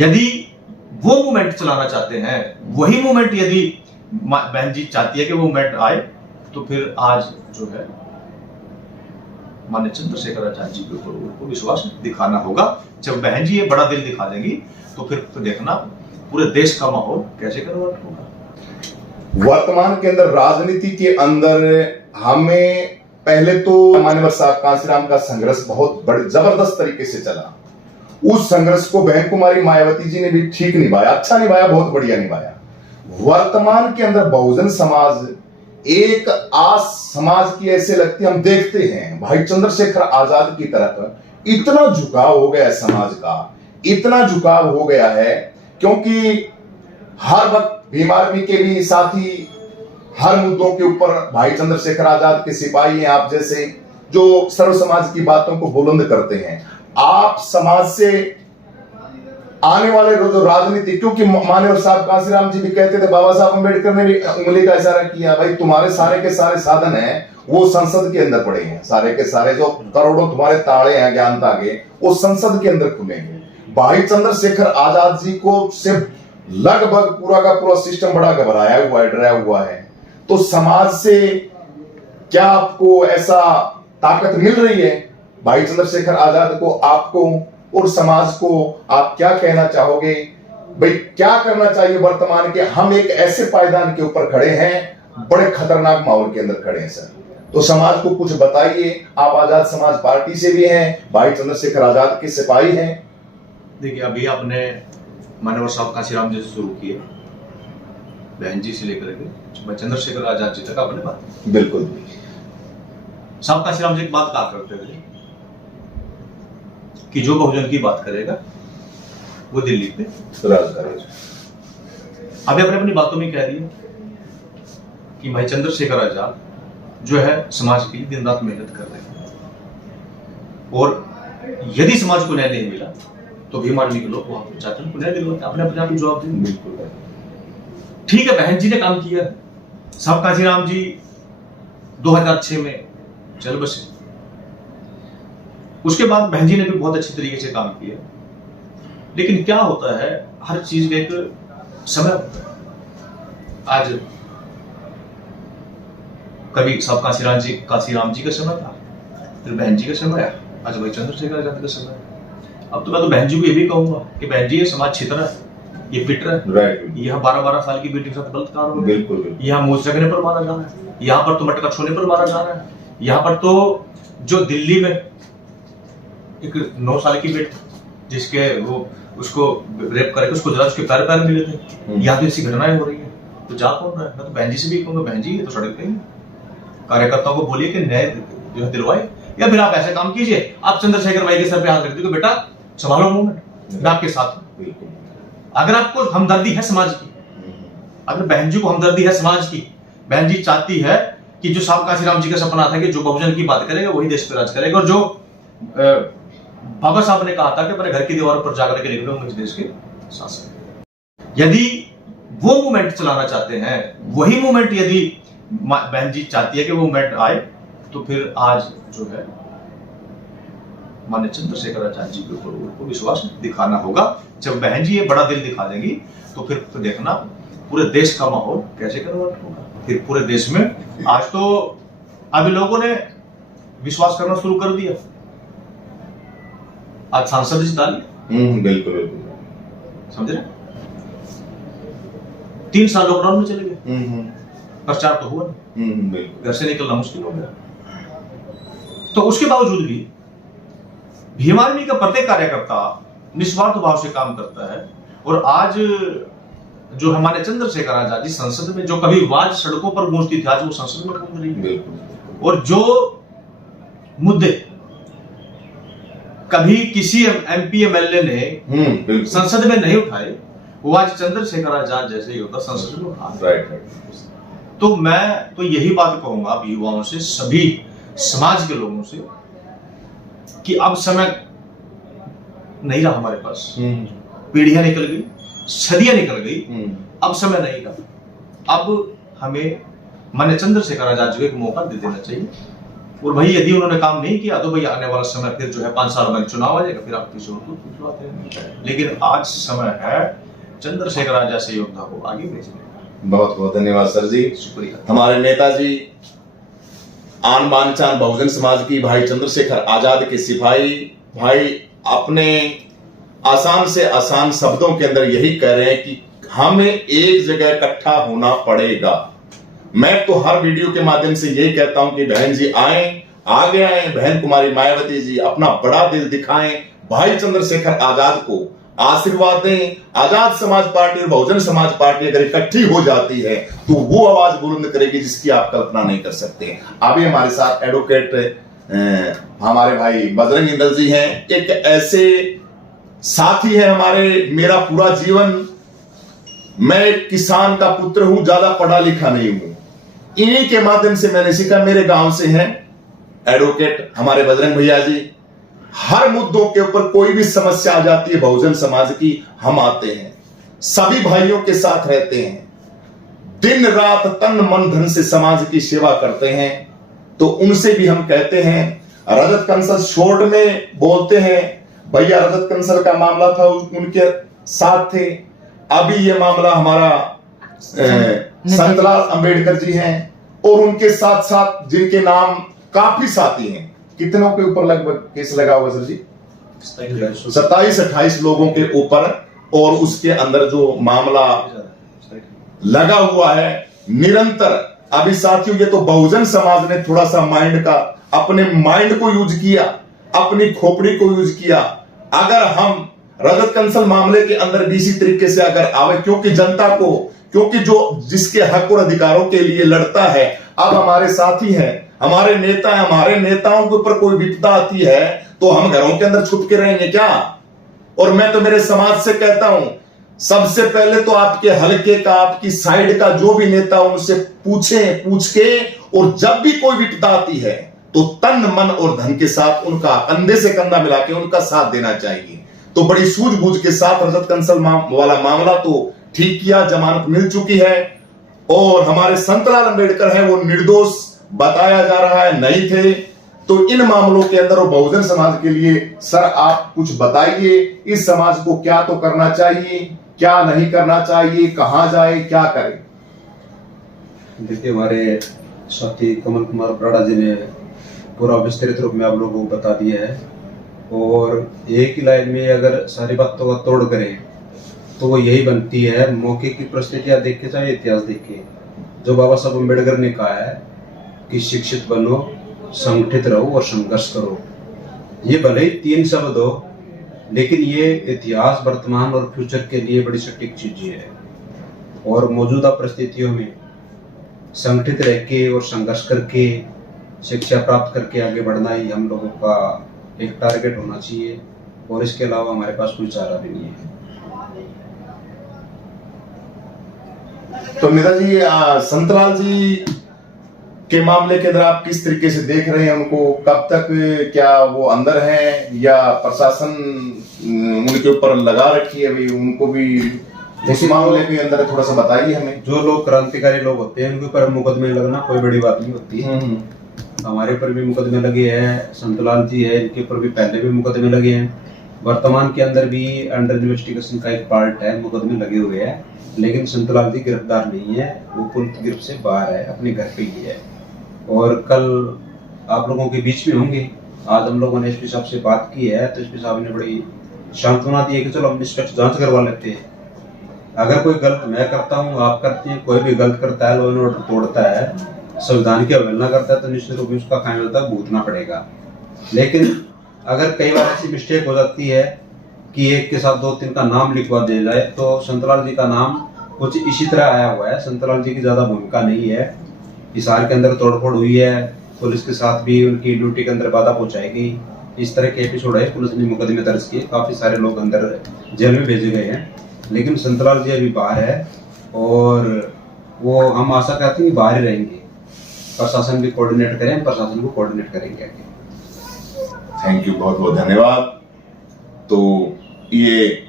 यदि वो मूवमेंट चलाना चाहते हैं, वही मूवमेंट यदि बहन जी चाहती है कि वो मूवमेंट आए, तो फिर आज जो है माननीय चंद्रशेखर आजाद जी के ऊपर उनको विश्वास दिखाना होगा। जब बहन जी ये बड़ा दिल दिखा देंगी तो फिर तो देखना पूरे देश का माहौल कैसे कन्वर्ट होगा। वर्तमान के अंदर राजनीति के अंदर हमें पहले तो माननीय साहब कांसीराम का संघर्ष बहुत बड़े जबरदस्त तरीके से चला। उस संघर्ष को बहन कुमारी मायावती जी ने भी ठीक निभाया, अच्छा निभाया, बहुत बढ़िया निभाया। वर्तमान के अंदर बहुजन समाज एक आस समाज की ऐसे लगती, हम देखते हैं भाई चंद्रशेखर आजाद की तरफ इतना झुकाव हो गया है समाज का, इतना झुकाव हो गया है, क्योंकि हर वक्त भीम आर्मी के भी साथी हर मुद्दों के ऊपर भाई चंद्रशेखर आजाद के सिपाही हैं आप जैसे, जो सर्व समाज की बातों को बुलंद करते हैं। आप समाज से आने वाले जो राजनीति, क्योंकि माननीय साहब कांसीराम जी भी कहते थे, बाबा साहब अम्बेडकर ने भी उंगली का इशारा किया, भाई तुम्हारे सारे के सारे साधन हैं वो संसद के अंदर पड़े हैं, सारे के सारे जो करोड़ों तुम्हारे ताले हैं ज्ञानता के, वो संसद के अंदर खुलेंगे। भाई चंद्रशेखर आजाद जी को सिर्फ लगभग पूरा का पूरा सिस्टम बड़ा घबराया हुआ है, डराया हुआ है। तो समाज से क्या आपको ऐसा ताकत मिल रही है? भाई चंद्रशेखर आजाद को, आपको और समाज को आप क्या कहना चाहोगे? भाई क्या करना चाहिए वर्तमान के? हम एक ऐसे पायदान के ऊपर खड़े हैं, बड़े खतरनाक माहौल के अंदर खड़े हैं सर, तो समाज को कुछ बताइए। आप आजाद समाज पार्टी से भी हैं, भाई चंद्रशेखर आजाद के सिपाही हैं। देखिए, अभी आपने माननीय साहब कांसीराम जी से शुरू किए, बहन जी से लेकर के चंद्रशेखर आजाद जी तक आपने बात, बिल्कुल साहब कांसीराम जी एक बात कहा करते थे कि जो बहुजन की बात करेगा वो दिल्ली पे राज करेगा। अभी अपने अपनी बातों में कह दिया कि भाई चंद्रशेखर आजाद जो है समाज के लिए दिन रात मेहनत कर रहे हैं, और यदि समाज को न्याय नहीं मिला तो भीम आर्मी के लोग वहां चाहते हैं न्याय दिलवाते, अपने अपने आप जवाब देंगे। बिल्कुल ठीक है, बहन जी ने काम किया, साहब कांसीराम जी 2006 में चल बसे, उसके बाद बहन जी ने भी बहुत अच्छी तरीके से काम किया। लेकिन क्या होता है, हर चीज का एक समय होता है। आज कभी साहब कांसीराम जी का समय था, फिर बहन जी का समय आया, आज भाई चंद्रशेखर आजाद का समय है। अब तो मैं तो बहन जी को ये भी कहूंगा कि बहन जी ये समाज छितर है, ये पिट रहा है, राइट। यहाँ 12-12 साल की बेटी के साथ बलात्कार हो रहा है, बिल्कुल। यहाँ मोच रखने पर मारा जा रहा है, यहाँ पर तो मटका छोड़ने पर मारा जा रहा है, यहाँ पर तो जो दिल्ली में एक 9 साल की बेटी जिसके वो उसको रेप करके उसको जरा उसके पैर मिले थे, यहाँ तो ऐसी घटनाएं हो रही है, तो जा कौन रहा है? मैं तो बहन जी से भी कहूंगा, बहन जी ये तो सड़क पे कार्यकर्ताओं को बोलिए कि न्याय जो है दिलवाए, या फिर आप ऐसे काम कीजिए, आप चंद्रशेखर भाई के सर पे हाथ रख दीजिए, बेटा संभालो मूवमेंट, मैं आपके साथ हूं। अगर आपको हमदर्दी है समाज की, अगर बहन जी को हमदर्दी है समाज की, बहन जी चाहती है कि जो साहब कांसीराम जी का सपना था कि जो बहुजन की बात करेगा वही देश पे राज करेगा, और जो बाबा साहब ने कहा था कि अपने घर की दीवारों पर जाकर के लिख लो मुझे देश के शासन, यदि वो मूवमेंट चलाना चाहते हैं, वही मूवमेंट यदि बहन जी चाहती है कि वो मूवमेंट आए, तो फिर आज जो है माननीय चंद्रशेखर आजाद जी के ऊपर उनको विश्वास दिखाना होगा। जब बहन जी ये बड़ा दिल दिखा देंगी तो फिर तो देखना पूरे देश का माहौल कैसे कन्वर्ट होगा। फिर पूरे देश में आज तो अभी लोगों ने विश्वास करना शुरू कर दिया, आज सांसद जिता लिया। बिल्कुल समझ रहे, 3 साल लॉकडाउन में चले गए, प्रचार तो हुआ नहीं, घर से निकलना मुश्किल हो गया। तो उसके बावजूद भी भीम आर्मी का प्रत्येक कार्यकर्ता निस्वार्थ भाव से काम करता है, और आज जो हमारे चंद्रशेखर आजाद जी संसद में जो कभी आवाज सड़कों पर गूंजती थी, आज वो संसद में गूंज रही है, और जो मुद्दे कभी किसी एमपी एमएलए ने संसद में नहीं उठाए, वो आज चंद्रशेखर आजाद जैसे युवता संसद में उठा। राइट। तो मैं तो यही बात कहूंगा युवाओं से, सभी समाज के लोगों से, कि अब समय नहीं रहा हमारे पास, पीढ़ियां निकल गई, सदियां निकल गई, अब समय नहीं रहा। अब हमें माननीय चंद्रशेखर आजाद जी को एक मौका दे देना चाहिए और भाई यदि उन्होंने काम नहीं किया तो भाई आने वाला समय फिर जो है 5 साल बाद चुनाव आ जाएगा, फिर आप किसी और को पिछवाते हैं। लेकिन आज समय है चंद्रशेखर आजाद जैसे योद्धा को आगे भेजने का। बहुत बहुत धन्यवाद सर जी, शुक्रिया। हमारे नेताजी आन बान शान बहुजन समाज की भाई चंद्रशेखर आजाद के सिपाही भाई अपने आसान से आसान शब्दों के अंदर यही कह रहे हैं कि हमें एक जगह इकट्ठा होना पड़ेगा। मैं तो हर वीडियो के माध्यम से यही कहता हूं कि बहन जी आगे आए, बहन कुमारी मायावती जी अपना बड़ा दिल दिखाएं, भाई चंद्रशेखर आजाद को आशीर्वाद दें। आजाद समाज पार्टी और बहुजन समाज पार्टी अगर इकट्ठी हो जाती है तो वो आवाज बुलंद करेगी जिसकी आप कल्पना नहीं कर सकते। अभी हमारे साथ एडवोकेट हमारे भाई बजरंग इंदल जी हैं, एक ऐसे साथी है हमारे। मेरा पूरा जीवन, मैं एक किसान का पुत्र हूं, ज्यादा पढ़ा लिखा नहीं हूं, इन्हीं के माध्यम से मैंने सीखा। मेरे गांव से हैं एडवोकेट हमारे बजरंग भैया जी। हर मुद्दों के ऊपर कोई भी समस्या आ जाती है बहुजन समाज की, हम आते हैं, सभी भाइयों के साथ रहते हैं, दिन रात तन मन धन से समाज की सेवा करते हैं। तो उनसे भी हम कहते हैं, रजत कंसल शॉर्ट में बोलते हैं, भैया रजत कंसल का मामला था उनके साथ थे। अभी ये मामला हमारा संतलाल अंबेडकर जी हैं और उनके साथ साथ जिनके नाम काफी साथी हैं। कितनों के ऊपर लगभग केस लगा हुआ सर जी? 27-28 लोगों के ऊपर, और उसके अंदर जो मामला लगा हुआ है निरंतर। अभी साथियों ये तो बहुजन समाज ने थोड़ा सा अपने माइंड को यूज किया, अपनी खोपड़ी को यूज किया। अगर हम रजत कंसल मामले के अंदर भी इसी तरीके से अगर आवे, क्योंकि जनता को, क्योंकि जो जिसके हक और अधिकारों के लिए लड़ता है, अब हमारे साथी हैं, हमारे नेता हैं, हमारे नेताओं के ऊपर कोई विपदा आती है तो हम घरों के अंदर छुप के रहेंगे क्या? और मैं तो मेरे समाज से कहता हूं, सबसे पहले तो आपके हलके का, आपकी साइड का जो भी नेता, उनसे पूछ के, और जब भी कोई विपदा आती है तो तन मन और धन के साथ उनका कंधे से कंधा मिला के उनका साथ देना चाहिए। तो बड़ी सूझबूझ के साथ रजत कंसल वाला मामला तो ठीक किया, जमानत मिल चुकी है, और हमारे संतलाल अंबेडकर हैं वो निर्दोष बताया जा रहा है, नहीं थे। तो इन मामलों के अंदर और बहुजन समाज के लिए सर आप कुछ बताइए, इस समाज को क्या तो करना चाहिए, क्या नहीं करना चाहिए, कहां जाए, क्या करें? देखिए, हमारे साथी कमल कुमार बराड़ा जी ने पूरा विस्तृत रूप में आप लोगों को बता दिया है, और एक ही लाइन में अगर सारी बातों का तोड़ करें तो वो यही बनती है, मौके की परिस्थितियां देख के चाहे इतिहास देखे, जो बाबा साहब अम्बेडकर ने कहा है कि शिक्षित बनो, संगठित रहो और संघर्ष करो। ये भले ही 3 शब्द हो, लेकिन ये इतिहास, वर्तमान और फ्यूचर के लिए बड़ी सटीक चीज है। और मौजूदा परिस्थितियों में संगठित रह के और संघर्ष करके, शिक्षा प्राप्त करके आगे बढ़ना ही हम लोगों का एक टारगेट होना चाहिए, और इसके अलावा हमारे पास कोई चारा भी नहीं है। तो नेताजी संतलाल जी के मामले के अंदर आप किस तरीके से देख रहे हैं उनको? कब तक, क्या वो अंदर हैं या प्रशासन उनके ऊपर लगा रखी है? अभी उनको भी इस मामले के अंदर थोड़ा सा बताइए हमें। जो लोग क्रांतिकारी लोग होते हैं उनके ऊपर मुकदमे लगना कोई बड़ी बात नहीं होती। हमारे ऊपर भी मुकदमे लगे हैं, संतलाल जी है, इनके ऊपर भी पहले भी मुकदमे लगे हैं। वर्तमान के अंदर भी अंडर इन्वेस्टिगेशन का एक पार्ट है, मुकदमे लगे हुए हैं, लेकिन संतलाल जी गिरफ्तार नहीं है, वो पुलिस गिरफ्त से बाहर है, अपने घर पे ही है। और कल आप लोगों के बीच में होंगे, आज हम लोगों ने एसपी साहब से बात की है, तो एसपी साहब ने बड़ी सांत्वना दी है कि चलो हम निष्पक्ष जांच करवा लेते हैं। अगर कोई गलत मैं करता हूँ, आप करते हैं, कोई भी गलत करता है, लॉ एंड ऑर्डर तोड़ता है, संविधान की अवहेलना करता है, तो निश्चित रूप में उसका फाइनल तक भुगतना पड़ेगा। लेकिन अगर कई बार ऐसी मिस्टेक हो जाती है कि एक के साथ 2-3 का नाम लिखवा दिया जाए, तो संतलाल जी का नाम कुछ इसी तरह आया हुआ है। संतलाल जी की ज्यादा भूमिका नहीं है। हिसार के अंदर तोड़फोड़ हुई है, पुलिस के साथ भी उनकी ड्यूटी के अंदर बाधा पहुंचाई गई, इस तरह के एपिसोड है। पुलिस ने मुकदमे दर्ज किए, काफी सारे लोग अंदर जेल में भेजे गए हैं, लेकिन संतलाल जी अभी बाहर है, और वो हम आशा करते हैं बाहर ही रहेंगे। प्रशासन भी कोऑर्डिनेट करें, प्रशासन को कोऑर्डिनेट करेंगे आगे। थैंक यू, बहुत बहुत धन्यवाद। तो ये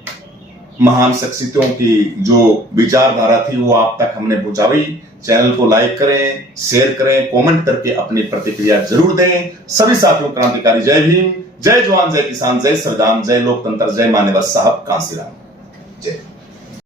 महान शख्सियतों की जो विचारधारा थी वो आप तक हमने पहुंचाई। चैनल को लाइक करें, शेयर करें, कमेंट करके अपनी प्रतिक्रिया जरूर दें। सभी साथियों क्रांतिकारी जय भीम, जय जवान, जय किसान, जय संविधान, जय लोकतंत्र, जय मान्यवर साहब कांसीराम, जय।